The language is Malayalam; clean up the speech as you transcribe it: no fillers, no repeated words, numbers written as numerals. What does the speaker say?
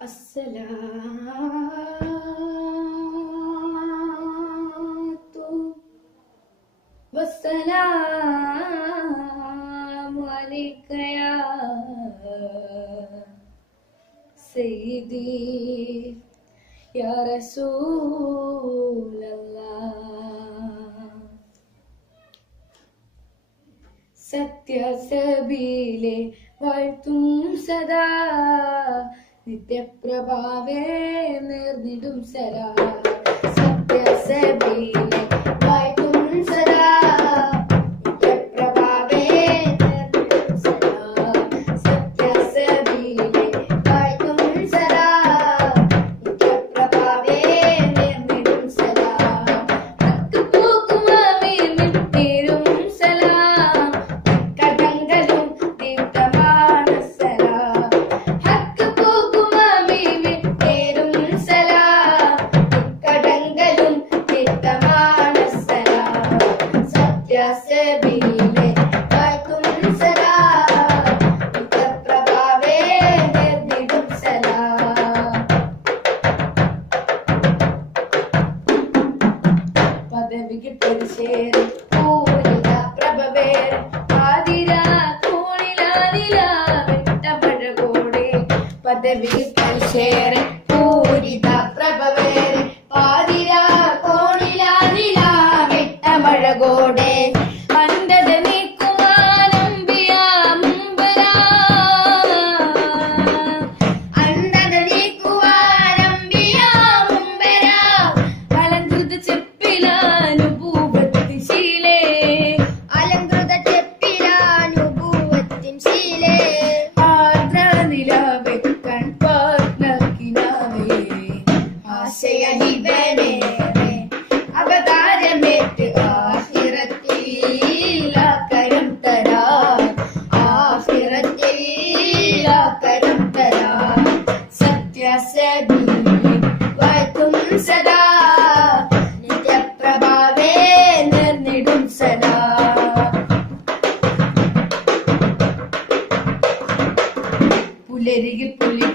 الصلاة والسلام عليك يا سيدي يا رسول الله സത്യസബീലെ വാഴ്ത്തും സദാ നിത്യപ്രഭാവേ നേർന്നിടും സദാ സത്യസബീലെ വാഴ്ത്തും സദാ നിത്യപ്രഭാവേ നേർന്നിടും സദാ സത്യസബീലെ വാഴ്ത്തും സദാ നിത്യപ്രഭാവേ നേർന്നിടും സദാ അത്തുപൂക്കുമാമി മിട്ടിരും സലാം കടങ്കലും ദീപ്തമാണ് സലാം ഹക്കുപൂക്കുമാമി മിട്ടിരും സലാം കടങ്കലും ദീപ്തമാണ് സലാം സത്യസബീലെ വാഴ്ത്തും സദാ നിത്യപ്രഭാവേ നേർന്നിടും സലാം പദവിക്ക് പരിശേര് പൂരിത പ്രഭവേർ ആതിരാ കോണിലാനിലാ വിട്ടമഴകോടെ പദവിക്ക് പരിശേര് പൂരിത പ്രഭവേർ ആതിരാ കോണിലാനിലാ വിട്ടമഴകോടെ അണ്ടത നീക്കുമാനമ്പിയാ മുമ്പരാ അണ്ടത നീക്കുവാനമ്പിയാ മുമ്പരാ അലങ്കൃത ചെപ്പിലാനുഭൂവത്തിൻ ശീലേ അലങ്കൃത ചെപ്പിലാനുഭൂവത്തിൻ ശീലേ ആർദ്ര നിലാവെ കൺപാർക്കിനാവേ ആശയഹിബനേ അവതാരമേറ്റ് ആഹിറത്തിൽ കരം തരാ ആഹിറത്തിൽ കരം തരാ സത്യസബീലെ വാഴ്ത്തും സദാ നിത്യപ്രഭാവേ നേർന്നിടും സദാ പുലരിയിൽ പുലി